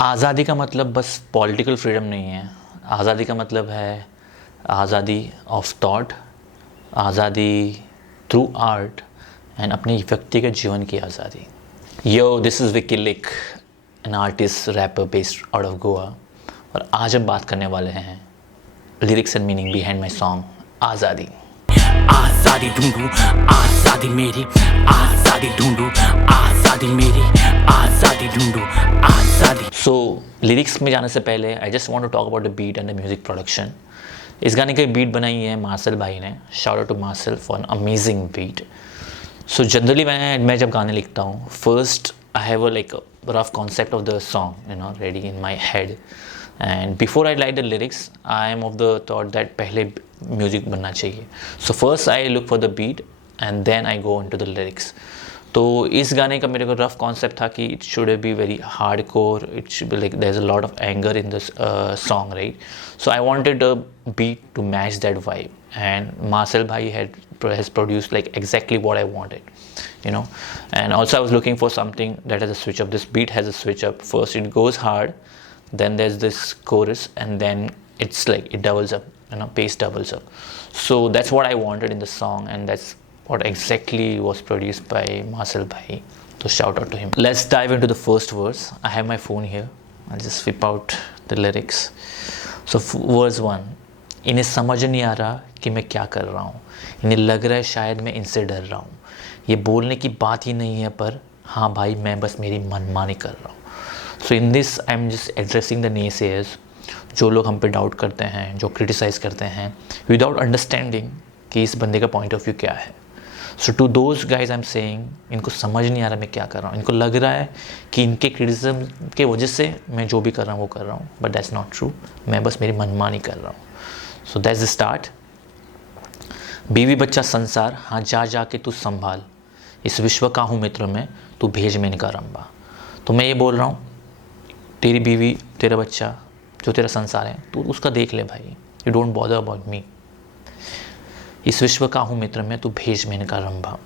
आज़ादी का मतलब बस पॉलिटिकल फ्रीडम नहीं है। आज़ादी का मतलब है आज़ादी ऑफ थॉट, आज़ादी थ्रू आर्ट एंड अपने व्यक्तिगत जीवन की आज़ादी। Yo, this is Vicky Lick, an artist rapper based out of Goa. और आज हम बात करने वाले हैं lyrics and meaning behind my song आज़ादी। आजादी ढूंढूं, आजादी मेरी, आजादी ढूंढूं, आजादी मेरी, आजादी ढूंढूं, आजादी। सो लिरिक्स में जाने से पहले I just want to talk about the beat and the music production. इस गाने की बीट बनाई है मार्सेल भाई ने। Shout out to Marcel for an amazing beat. So generally मैं जब गाने लिखता हूँ, first I have a like rough concept of the song ready in my head, and before I write the lyrics I am of the thought that पहले music बनना चाहिए। सो first I look for the beat and then I go into the lyrics. तो इस गाने का मेरे को rough concept था कि it should be very hardcore, it should be like there is a lot of anger in this song, right? So I wanted a beat to match that vibe, and Marcel भाई has produced like exactly what I wanted, and also I was looking for something that has a switch up. This beat has a switch up. First it goes hard, then there's this chorus, and then it's like it doubles up, pace doubles up. So that's what I wanted in the song, and that's what exactly was produced by Marcel Bhai. So shout out to him. Let's dive into the first verse. I have my phone here. I'll just whip out the lyrics. So verse 1. इन्हें समझ नहीं आ रहा कि मैं क्या कर रहा हूँ, इन्हें लग रहा है शायद मैं इनसे डर रहा हूँ, ये बोलने की बात ही नहीं है पर हाँ भाई मैं बस मेरी मनमानी कर रहा हूँ। So in this I am just addressing the naysayers, जो लोग हम पे डाउट करते हैं, जो क्रिटिसाइज़ करते हैं विदाउट अंडरस्टैंडिंग कि इस बंदे का पॉइंट ऑफ व्यू क्या है। So to those guys I am saying, इनको समझ नहीं आ रहा मैं क्या कर रहा हूँ, इनको लग रहा है कि इनके क्रिटिसिज्म के वजह से मैं जो भी कर रहा हूँ वो कर रहा हूँ, बट दैट्स नॉट ट्रू। मैं बस मेरी मनमानी कर रहा हूँ। So that's the start. बीवी बच्चा संसार, हाँ जा जा के तू संभाल, इस विश्व का हूँ मित्र में, तू भेज में इनका रंबा। तो मैं ये बोल रहा हूँ, तेरी बीवी, तेरा बच्चा, जो तेरा संसार है, तू उसका देख ले भाई, you don't bother about me. इस विश्व का हूँ मित्र में, तू भेज में इनका रंबा।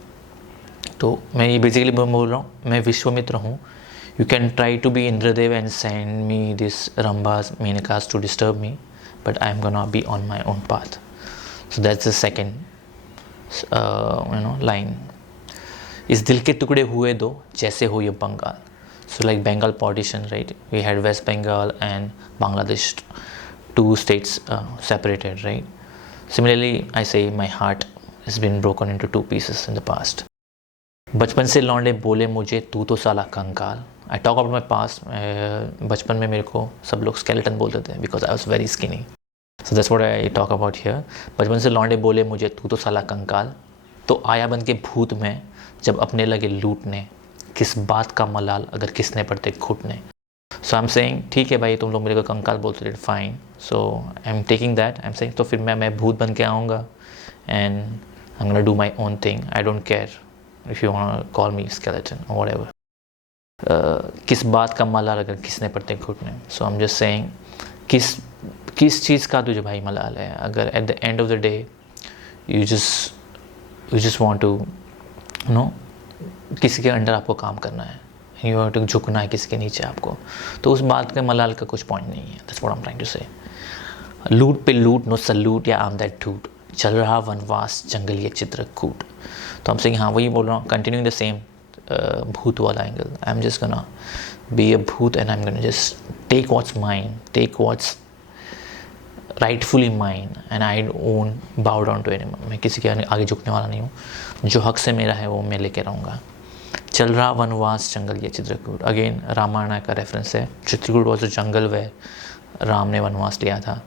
तो मैं ये बेसिकली बोल रहा हूँ, मैं विश्वमित्र हूँ। You can try to be Indradev and send me this Rambhas Menakas to disturb me, but I am gonna be on my own path. So that's the second line. इस दिल के टुकड़े हुए दो जैसे हो ये Bengal. So like Bengal partition, right? We had West Bengal and Bangladesh, two states separated, right? Similarly, I say my heart has been broken into two pieces in the past. बचपन से लौंडे बोले मुझे तू तो साला कंकाल. I talk about my past. बचपन में मेरे को सब लोग स्केलेटन बोलते थे because I was very skinny. So that's what I talk about here. बचपन से लौंडे बोले मुझे तू तो साला कंकाल, तो आया बन के भूत में जब अपने लगे लूटने, किस बात का मलाल अगर किसने पड़ते घुटने. So I'm saying ठीक है भाई, तुम लोग मेरे को कंकाल बोलते थे, fine. So I'm taking that. I'm saying तो फिर मैं भूत बन के आऊँगा and I'm gonna do my own thing. I don't care if you wanna call me skeleton or whatever. किस बात का मलाल अगर किसने पड़ते घुटने. So I'm just saying किस चीज़ का तुझे भाई मलाल है, अगर at the end of the day you just want to किसी के अंडर आपको काम करना है, you have to झुकना है किसी के नीचे आपको, तो उस बात के मलाल का कुछ पॉइंट नहीं है. That's what I'm trying to say. लूट पे लूट, नो सल्यूट या आम दैट टूट, चल रहा वनवास जंगल ये चित्रकूट. तो हम सेइंग हाँ वही बोल रहा हूँ, कंटिन्यूइंग द सेम भूत वाला angle. I am just gonna be a भूत and I am gonna just take what's mine, take what's rightfully mine, and I won't bow down to anyone. मैं किसी के आगे झुकने वाला नहीं हूँ. जो हक से मेरा है वो मैं लेके रहूँगा. चल रहा वनवास जंगल ये चित्रकूट, अगेन रामायण का रेफरेंस है. चित्रकूट वॉज अ जंगल वे राम ने वनवास लिया था.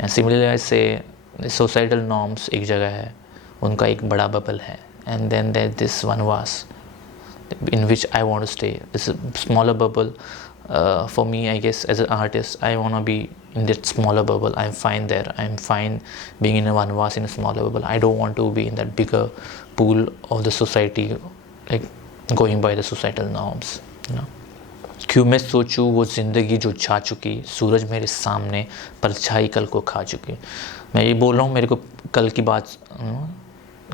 एंड सिमिलरली से सोसाइटल नॉर्म्स एक जगह है, उनका एक बड़ा बबल है, एंड देन देयर दिस वनवास in which I want to stay. It's a smaller bubble. For me, I guess as an artist, I want to be in that smaller bubble. I'm fine there. I'm fine being in a vanvas in a smaller bubble. I don't want to be in that bigger pool of the society, like going by the societal norms. क्यों मैं सोचूं वो ज़िंदगी जो जा चुकी, सूरज मेरे सामने परछाई कल को खा चुकी. मैं ये बोल रहा हूँ, मेरे को कल की बात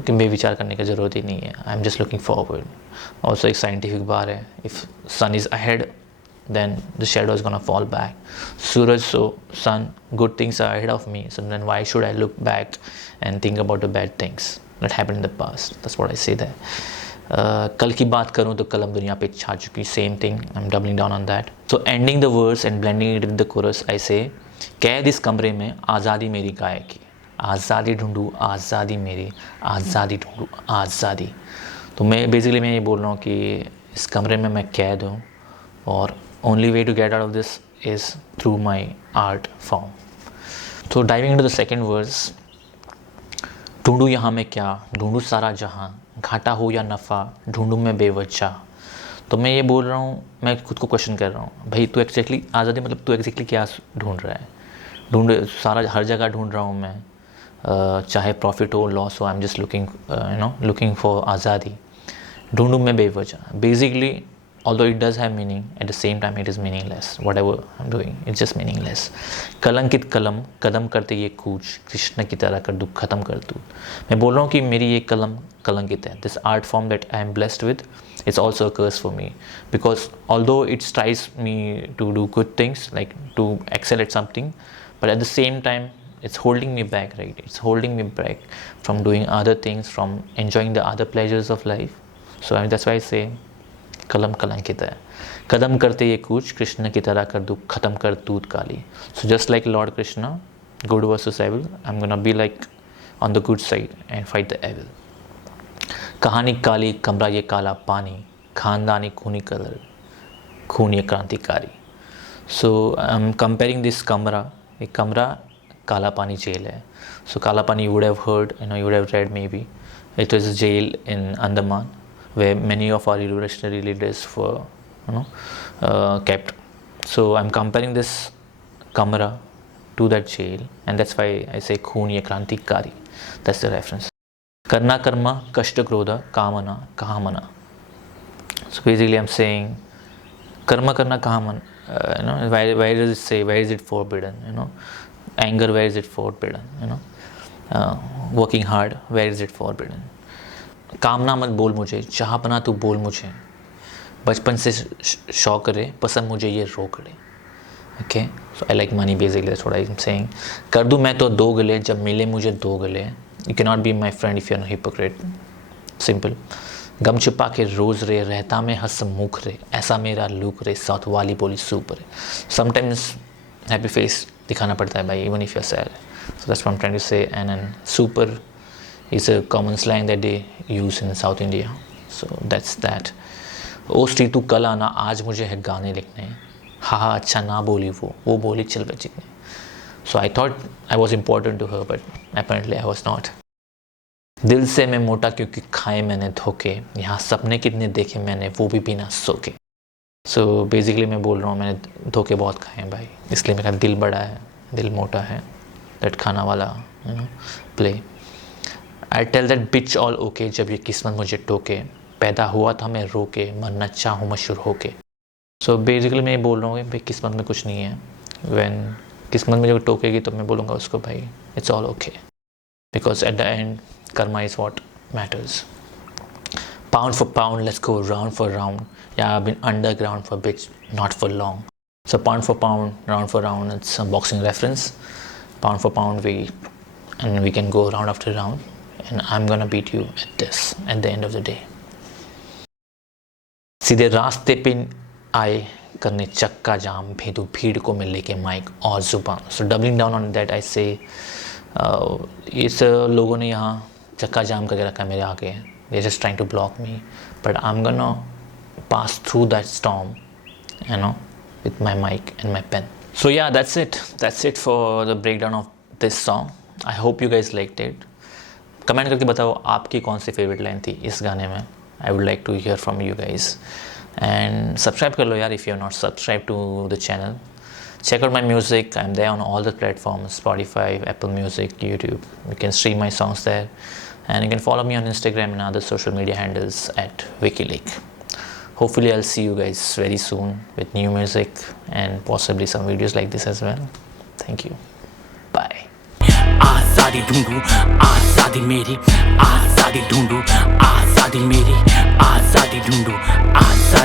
कि मैं विचार करने की ज़रूरत ही नहीं है. I am just looking forward. Also एक साइंटिफिक बार है, if sun is ahead then the shadow is gonna fall back. Suraj, so sun, good things are ahead of me. So then why should I look back and think about the bad things that happened in the past? That's what I say there. कल की बात करूँ तो कलम दुनिया पे छा चुकी. Same thing. I'm doubling down on that. So ending the verse and blending it with the chorus, I say, कैद इस कमरे में आज़ादी मेरी गाय की. आज़ादी ढूंढूं आज़ादी मेरी, आज़ादी ढूंढूं आज़ादी. तो मैं बेसिकली मैं ये बोल रहा हूँ कि इस कमरे में मैं कैद हूँ और only way to get out of this is through my art form. So diving into the second verse, ढूंढूं यहाँ मैं क्या, ढूंढूं सारा जहाँ, घाटा हो या नफ़ा, ढूंढूं मैं बेवजह. तो मैं ये बोल रहा हूँ, मैं खुद को क्वेश्चन कर रहा हूँ, भाई तू एग्जैक्टली आज़ादी मतलब तू एग्जैक्टली क्या ढूंढ रहा है? ढूंढ सारा हर जगह ढूंढ रहा हूँ मैं, चाहे प्रॉफिट हो लॉस हो. आई एम जस्ट लुकिंग फॉर आज़ादी. ढूंढूं मैं बेवजह. Basically although it does have meaning, at the same time it is meaningless. Whatever I'm doing, it's just meaningless. कलंकित कलम कदम करते ये कूच, कृष्ण की तरह कर दुख खत्म कर तू. मैं बोल रहा हूँ कि मेरी ये कलम कलंकित है. This art form that I am blessed with, it's also a curse for me, because although it strives me to do good things, like to excel at something, but at the same time it's holding me back, right? It's holding me back from doing other things, from enjoying the other pleasures of life. So that's why I say कलम कलंकित है. कदम करते ये कूच, कृष्ण की तरह कर दुख खत्म कर तूत काली. So just like lord Krishna, good versus evil, I am gonna be like on the good side and fight the evil. कहानी काली, कमरा ये काला पानी, खानदानी खूनी कलर, खून ये क्रांतिकारी. सो आई एम कंपेयरिंग दिस कमरा, एक कमरा काला पानी जेल है. सो काला पानी you would have heard, you would have read maybe. It was a jail in Andaman, where many of our revolutionary leaders were kept. So I'm comparing this kamra to that jail, and that's why I say खून ये क्रांतिकारी. That's the reference. करना कर्मा कष्ट क्रोधा कामना कहाँ मना. So basically I'm saying Karma करना कहाँ मन, why does it say, where is it forbidden? Anger, where is it forbidden? Working hard, where is it forbidden? कामना मत बोल मुझे, चाह बना तू बोल मुझे, बचपन से शौक करे पसंद मुझे ये रोक ले. Okay, so I like money basically, that's what I am saying. कर दूं मैं तो दो गले, जब मिले मुझे दो गले. You can not be my friend if you are hypocrite. Simple. गम छुपा के रोज़ रे, रहता में हंस मुख रे, ऐसा मेरा लुक रे, साउथ वाली बोली सुपर रे. समटाइम्स हैप्पी फेस दिखाना पड़ता है भाई, even if you are sad. So that's what I am trying to say. And super is a common slang that they use in South India. So that's that. ओ स्त्री तू कल आना, आज मुझे है गाने लिखने. हाँ अच्छा ना बोली वो बोली चल बचने. So I thought I was important to her, but apparently I was not. दिल से मैं मोटा क्योंकि खाए मैंने धोखे, यहाँ सपने कितने देखे मैंने वो भी बिना सोके. So basically मैं बोल रहा हूँ मैंने धोखे बहुत खाए हैं भाई, इसलिए मेरा दिल बड़ा है, दिल मोटा है. That खाना वाला play. I tell that bitch all okay, जब ये किस्मत मुझे टोके, पैदा हुआ था मैं रोके, मरना चाहूँ मशहूर होके. सो बेसिकली मैं ये बोल रहा हूँ कि भाई किस्मत में कुछ नहीं है. व्हेन किस्मत में जब टोकेगी तो मैं बोलूँगा उसको भाई it's all okay, because at the end karma is what matters. Pound for pound let's go round for round, yeah I been underground for bitch not for long. So pound for pound, round for round, it's a boxing reference. Pound for pound we can go round after round. And I'm gonna beat you at this at the end of the day. सीधे रास्ते पे आए करने चक्का जाम, भेदू भीड़ को मैं लेके माइक और जुबान. So doubling down on that I say, इस लोगों ने यहाँ चक्का जाम करके रखा है मेरे आगे. They are just trying to block me, but I am gonna pass through that storm, with my mic and my pen. So yeah, that's it for the breakdown of this song. I hope you guys liked it. Comment करके बताओ आपकी कौन सी favourite line थी इस गाने में. I would like to hear from you guys. And subscribe कर लो यार if you are not subscribe to the channel. Check out my music. I am there on all the platforms, Spotify, Apple music, YouTube. You can stream my songs there, and you can follow me on Instagram and other social media handles at WikiLeak. Hopefully I'll see you guys very soon with new music and possibly some videos like this as well. Thank you. Bye. आज़ादी ढूंढूं आज़ादी मेरी, आज़ादी ढूंढूं आज़ादी मेरी, आज़ादी ढूंढूं आज़ादी.